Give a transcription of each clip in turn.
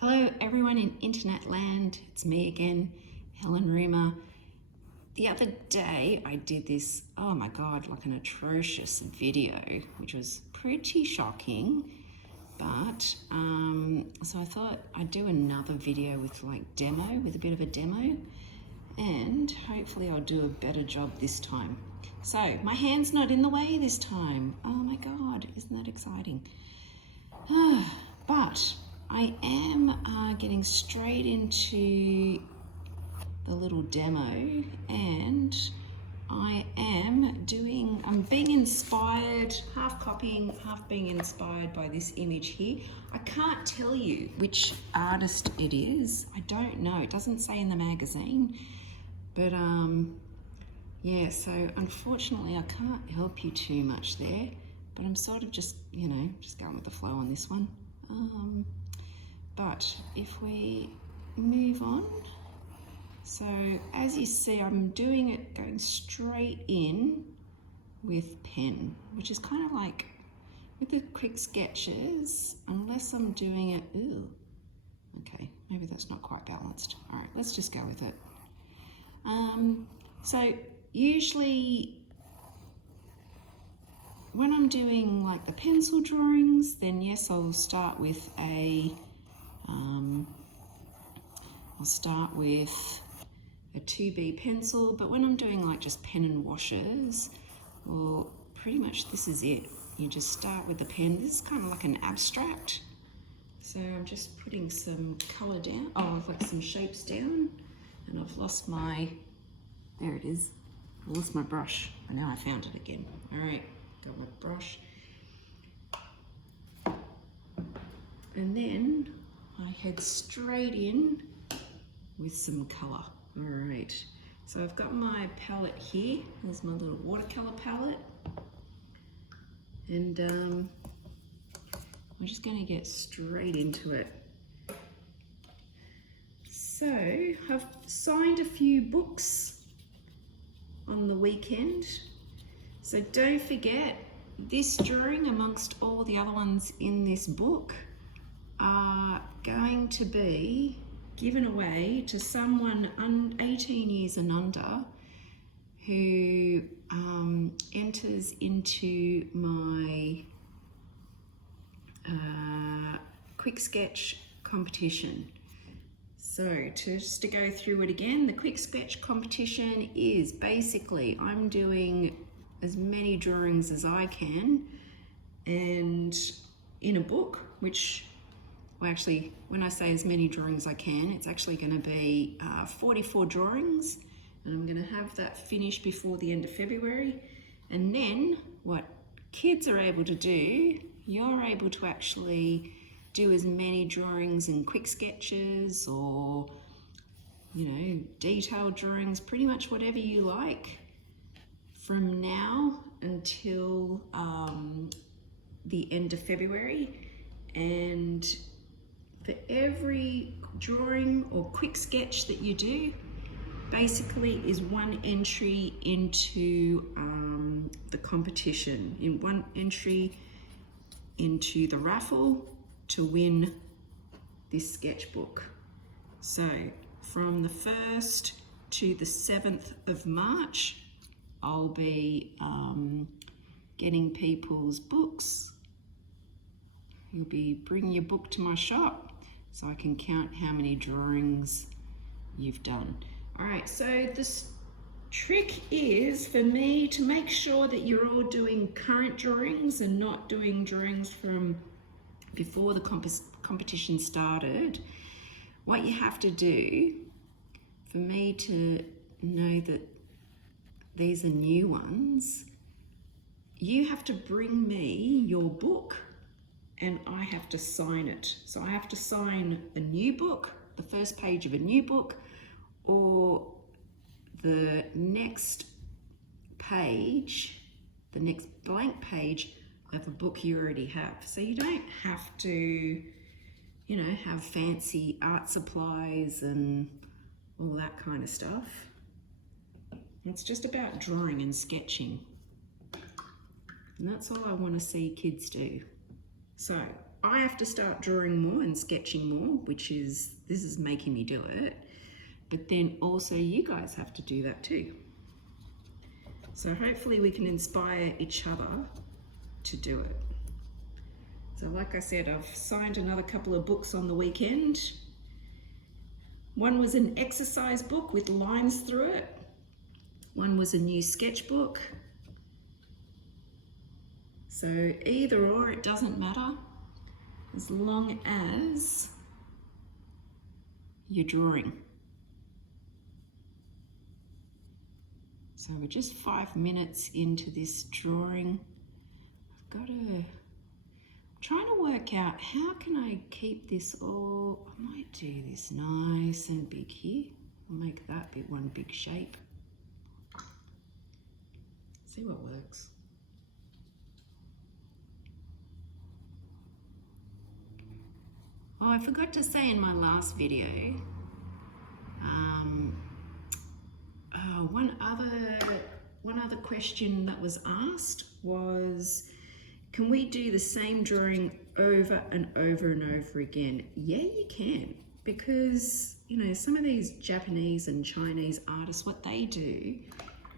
Hello everyone in internet land, it's me again, Helen Reamer. The other day I did this, oh my god, like an atrocious video, which was pretty shocking, but so I thought I'd do another video with a bit of a demo, and hopefully I'll do a better job this time. So my hand's not in the way this time. Oh my god, isn't that exciting? But I am getting straight into the little demo, and I'm being inspired, half copying, half being inspired by this image here. I can't tell you which artist it is. I don't know. It doesn't say in the magazine. But yeah, so unfortunately I can't help you too much there. But I'm sort of just going with the flow on this one. But if we move on, so as you see, I'm doing it going straight in with pen, which is kind of like with the quick sketches, unless I'm doing it, okay, maybe that's not quite balanced. All right, let's just go with it. So usually when I'm doing like the pencil drawings, then yes, I'll start with a 2B pencil, but when I'm doing like just pen and washes, well, pretty much this is it. You just start with the pen. This is kind of like an abstract. So I'm just putting some colour down. Oh, I've got some shapes down, and I've lost my, there it is. I lost my brush, but now I found it again. All right, got my brush. And then I head straight in with some colour. All right, so I've got my palette here. There's my little watercolour palette. And I'm just going to get straight into it. So I've signed a few books on the weekend. So don't forget, this drawing amongst all the other ones in this book are going to be given away to someone 18 years and under who enters into my quick sketch competition. So just to go through it again, the quick sketch competition is basically I'm doing as many drawings as I can, and in a book, which, well, actually, when I say as many drawings I can, it's actually going to be 44 drawings, and I'm going to have that finished before the end of February. And then what kids are able to do, you're able to actually do as many drawings and quick sketches or, detailed drawings, pretty much whatever you like from now until the end of February. And for every drawing or quick sketch that you do, basically is one entry into the competition, in one entry into the raffle to win this sketchbook. So from the 1st to the 7th of March, I'll be getting people's books. You'll be bringing your book to my shop so I can count how many drawings you've done. All right, so this trick is for me to make sure that you're all doing current drawings and not doing drawings from before the competition started. What you have to do for me to know that these are new ones, you have to bring me your book and I have to sign it. So I have to sign a new book, the first page of a new book, or the next page, the next blank page of a book you already have. So you don't have to, have fancy art supplies and all that kind of stuff. It's just about drawing and sketching. And that's all I want to see kids do. So I have to start drawing more and sketching more, this is making me do it. But then also you guys have to do that too. So hopefully we can inspire each other to do it. So like I said, I've signed another couple of books on the weekend. One was an exercise book with lines through it. One was a new sketchbook. So either or, it doesn't matter, as long as you're drawing. So we're just 5 minutes into this drawing. I've got to, trying to work out how can I keep this all, I might do this nice and big here. I'll make that bit one big shape. See what works. Oh, I forgot to say in my last video, one other question that was asked was, can we do the same drawing over and over and over again? Yeah, you can, because you know, some of these Japanese and Chinese artists, what they do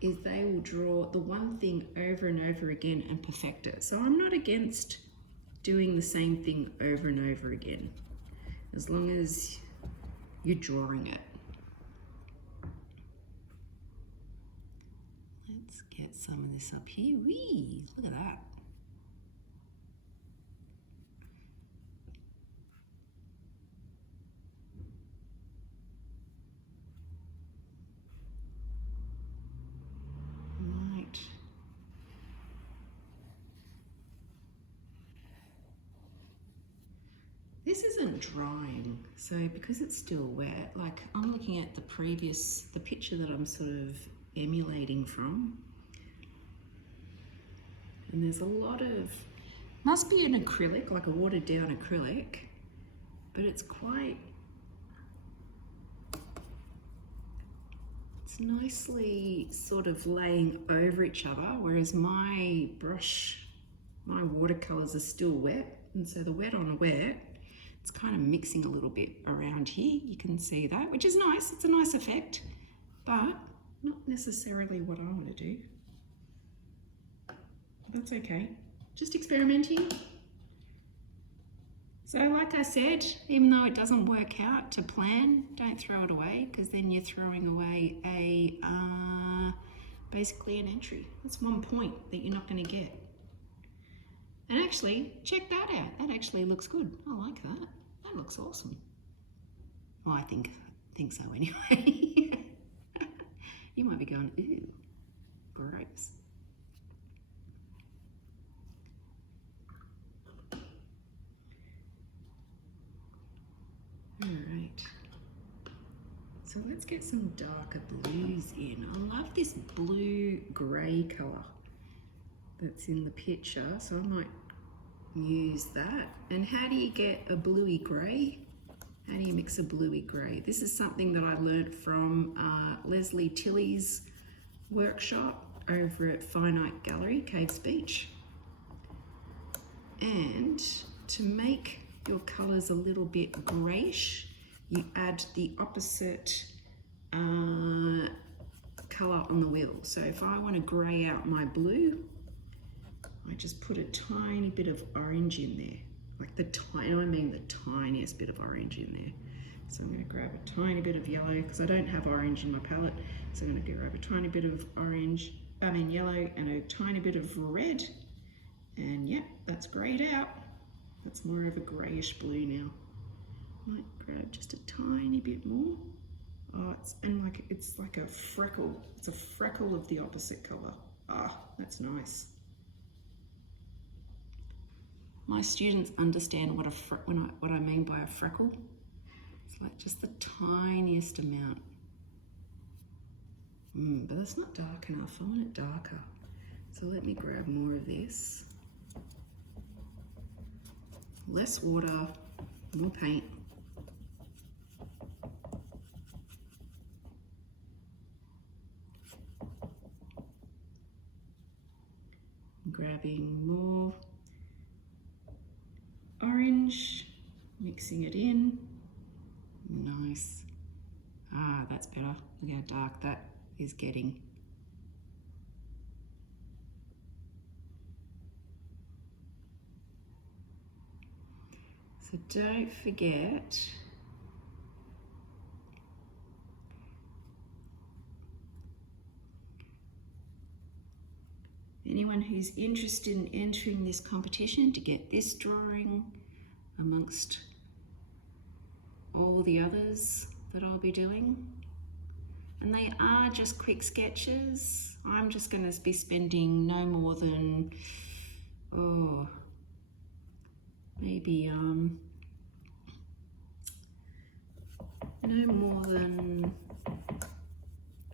is they will draw the one thing over and over again and perfect it. So I'm not against doing the same thing over and over again, as long as you're drawing it. Let's get some of this up here. Whee! Look at that. Right. This isn't drying, so because it's still wet, like I'm looking at the picture that I'm sort of emulating from, and there's a lot of, must be an acrylic, like a watered down acrylic, but it's nicely sort of laying over each other, whereas my watercolors are still wet, and so the wet on wet, it's kind of mixing a little bit around here. You can see that, which is nice. It's a nice effect, but not necessarily what I want to do. That's okay. Just experimenting. So like I said, even though it doesn't work out to plan, don't throw it away, because then you're throwing away basically an entry. That's 1 point that you're not going to get. And actually, check that out. That actually looks good. I like that. That looks awesome. Well, I think so anyway. You might be going, ew, gross. All right. So let's get some darker blues in. I love this blue-grey colour that's in the picture, so I might use that. And how do you get a bluey grey? How do you mix a bluey grey? This is something that I learnt from Leslie Tilley's workshop over at Finite Gallery, Caves Beach. And to make your colours a little bit greyish, you add the opposite colour on the wheel. So if I want to grey out my blue, I just put a tiny bit of orange in there, like the tiniest bit of orange in there. So I'm going to grab a tiny bit of yellow, because I don't have orange in my palette, so I'm going to grab a tiny bit of yellow and a tiny bit of red, and yeah, that's greyed out. That's more of a greyish blue now. Might grab just a tiny bit more. Oh, it's like a freckle. It's a freckle of the opposite colour. Ah, that's nice. My students understand what I mean by a freckle. It's like just the tiniest amount. But that's not dark enough. I want it darker. So let me grab more of this. Less water, more paint. Grabbing more orange. Nice. Ah, that's better. Look how dark that is getting. So don't forget anyone who's interested in entering this competition to get this drawing amongst all the others that I'll be doing. And they are just quick sketches. I'm just going to be spending no more than, maybe no more than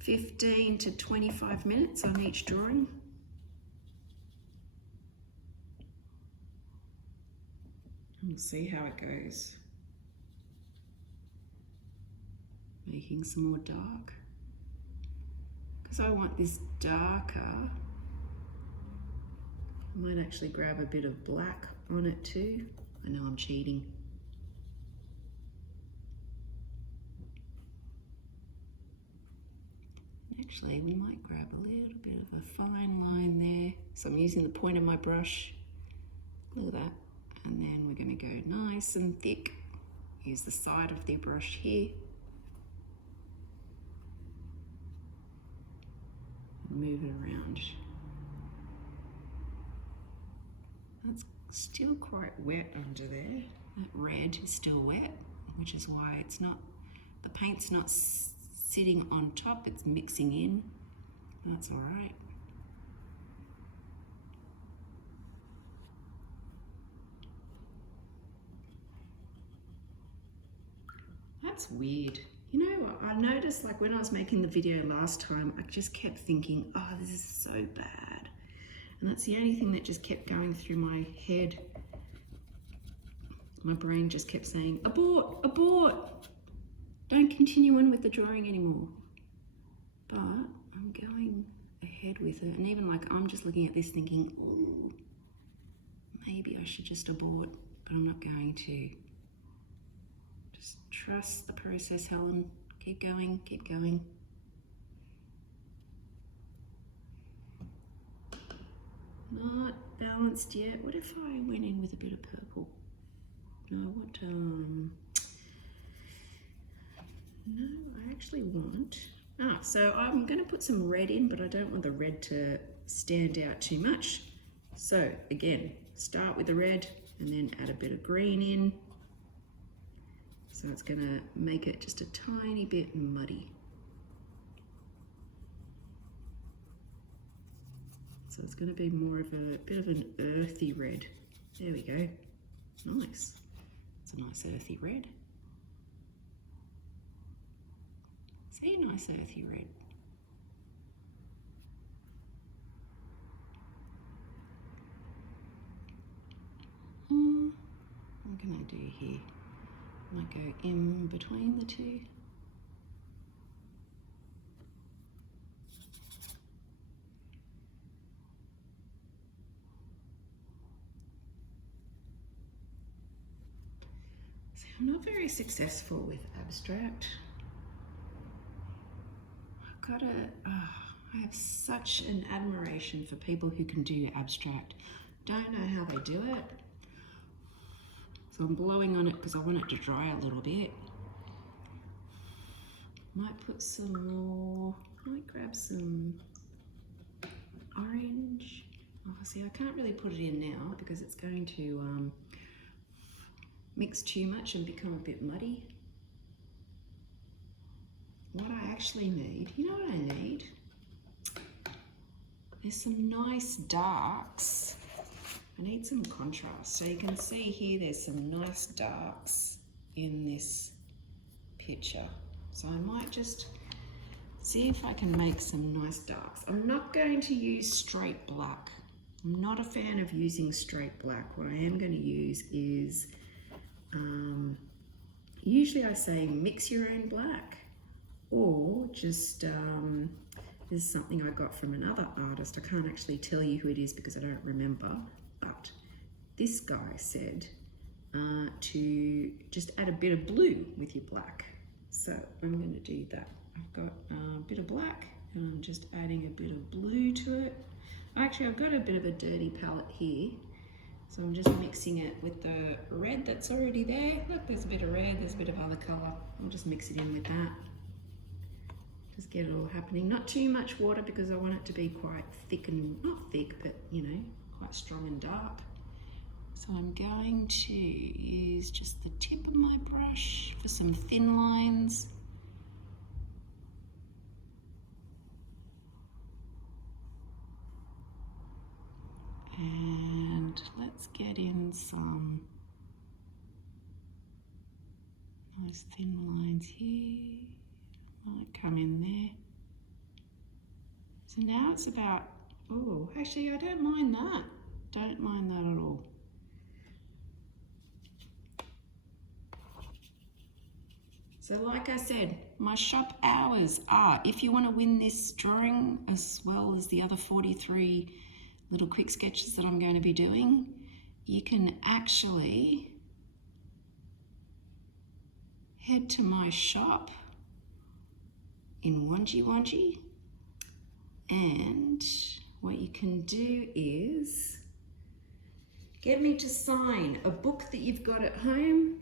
15 to 25 minutes on each drawing. We'll see how it goes. Making some more dark. Because I want this darker, I might actually grab a bit of black on it too. I know I'm cheating. Actually, we might grab a little bit of a fine line there. So I'm using the point of my brush. Look at that. And then we're going to go nice and thick. Use the side of the brush here. And move it around. That's still quite wet under there. That red is still wet, which is why it's not, the paint's not sitting on top, it's mixing in. That's all right. That's weird. You know what, I noticed like when I was making the video last time, I just kept thinking, oh, this is so bad. And that's the only thing that just kept going through my head. My brain just kept saying, abort, abort. Don't continue on with the drawing anymore. But I'm going ahead with it. And even like, I'm just looking at this thinking, oh, maybe I should just abort, but I'm not going to. Just trust the process, Helen. Keep going, keep going. Not balanced yet. What if I went in with a bit of purple? No, what, no, I actually want, so I'm gonna put some red in, but I don't want the red to stand out too much. So again, start with the red and then add a bit of green in. So it's gonna make it just a tiny bit muddy. So it's gonna be more of a bit of an earthy red. There we go, nice. It's a nice earthy red. See, a nice earthy red. What can I do here? Might go in between the two. See, I'm not very successful with abstract. I have such an admiration for people who can do abstract. Don't know how they do it. So I'm blowing on it because I want it to dry a little bit. Might put some more, might grab some orange. Oh, see, I can't really put it in now because it's going to mix too much and become a bit muddy. What I actually need, you know what I need? There's some nice darks. I need some contrast. So you can see here there's some nice darks in this picture. So I might just see if I can make some nice darks. I'm not going to use straight black. I'm not a fan of using straight black. What I am going to use is, usually I say mix your own black, or just, this is something I got from another artist. I can't actually tell you who it is because I don't remember, but this guy said, to just add a bit of blue with your black. So I'm going to do that. I've got a bit of black and I'm just adding a bit of blue to it. Actually, I've got a bit of a dirty palette here. So I'm just mixing it with the red that's already there. Look, there's a bit of red, there's a bit of other colour. I'll just mix it in with that. Just get it all happening. Not too much water because I want it to be quite thick and, not thick, but you know, quite strong and dark. So I'm going to use just the tip of my brush for some thin lines. And let's get in some nice thin lines here. Might come in there. So now it's about, oh, actually I don't mind that. Don't mind that at all. So like I said, my shop hours are, if you want to win this drawing as well as the other 43 little quick sketches that I'm going to be doing, you can actually head to my shop in Wangi Wangi, and what you can do is get me to sign a book that you've got at home.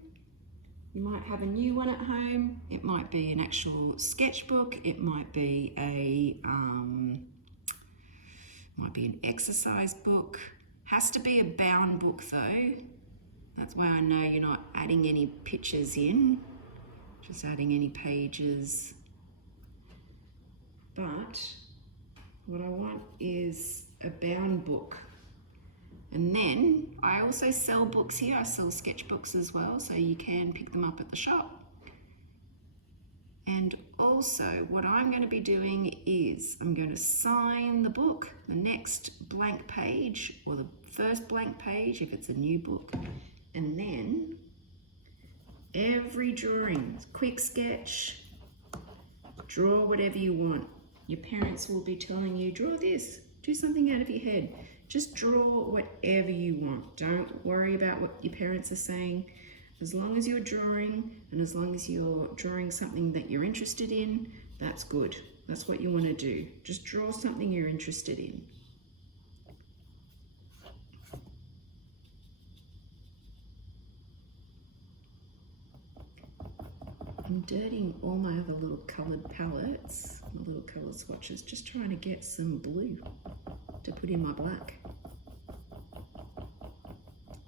You might have a new one at home. It might be an actual sketchbook. It might be an exercise book. Has to be a bound book though. That's why I know you're not adding any pictures in, just adding any pages. But what I want is a bound book. And then I also sell books here. I sell sketchbooks as well, so you can pick them up at the shop. And also what I'm going to be doing is I'm going to sign the book, the next blank page, or the first blank page if it's a new book. And then every drawing, quick sketch, draw whatever you want. Your parents will be telling you, draw this, do something out of your head. Just draw whatever you want. Don't worry about what your parents are saying. As long as you're drawing, and as long as you're drawing something that you're interested in, that's good. That's what you want to do. Just draw something you're interested in. I'm dirtying all my other little coloured palettes, my little colour swatches, just trying to get some blue to put in my black.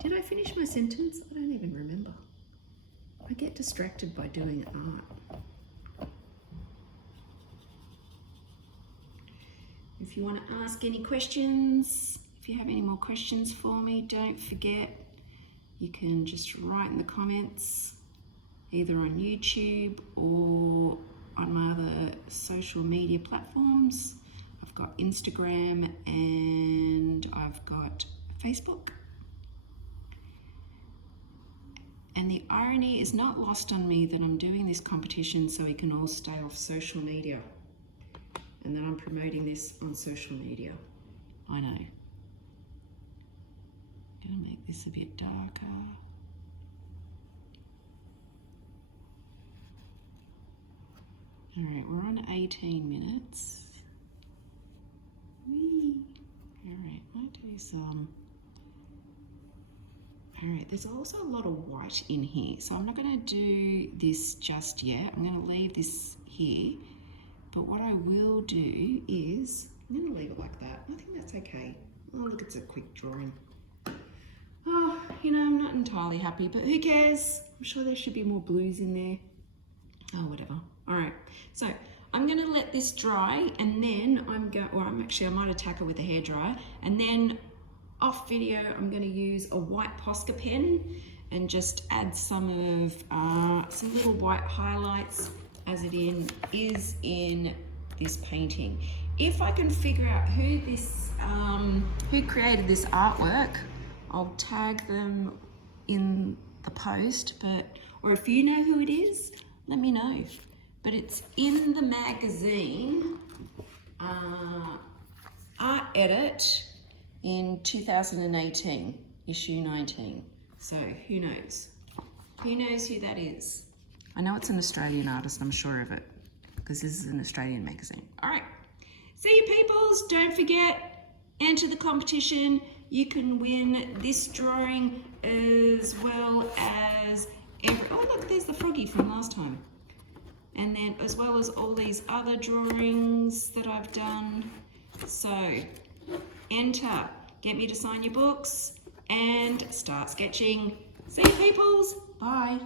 Did I finish my sentence? I don't even remember. I get distracted by doing art. If you want to ask any questions, if you have any more questions for me, don't forget, you can just write in the comments, either on YouTube or on my other social media platforms. I've got Instagram and I've got Facebook. And the irony is not lost on me that I'm doing this competition so we can all stay off social media, and that I'm promoting this on social media. I know. I'm gonna make this a bit darker. All right, we're on 18 minutes. Whee! All right, might do some. All right, there's also a lot of white in here, so I'm not going to do this just yet. I'm going to leave this here, but what I will do is, I'm going to leave it like that. I think that's okay. Oh, look, it's a quick drawing. Oh, you know, I'm not entirely happy, but who cares? I'm sure there should be more blues in there. Oh, whatever. All right, so I'm going to let this dry, and then I might attack it with a hairdryer, and then off video, I'm going to use a white Posca pen and just add some little white highlights as it is in this painting. If I can figure out who created this artwork, I'll tag them in the post, or if you know who it is, let me know. But it's in the magazine, Art Edit, in 2018, issue 19. So who knows? Who knows who that is? I know it's an Australian artist, I'm sure of it, because this is an Australian magazine. All right, see you peoples. Don't forget, enter the competition. You can win this drawing as well as oh look, there's the froggy from last time. And then as well as all these other drawings that I've done. So enter, get me to sign your books and start sketching. See you peoples, bye.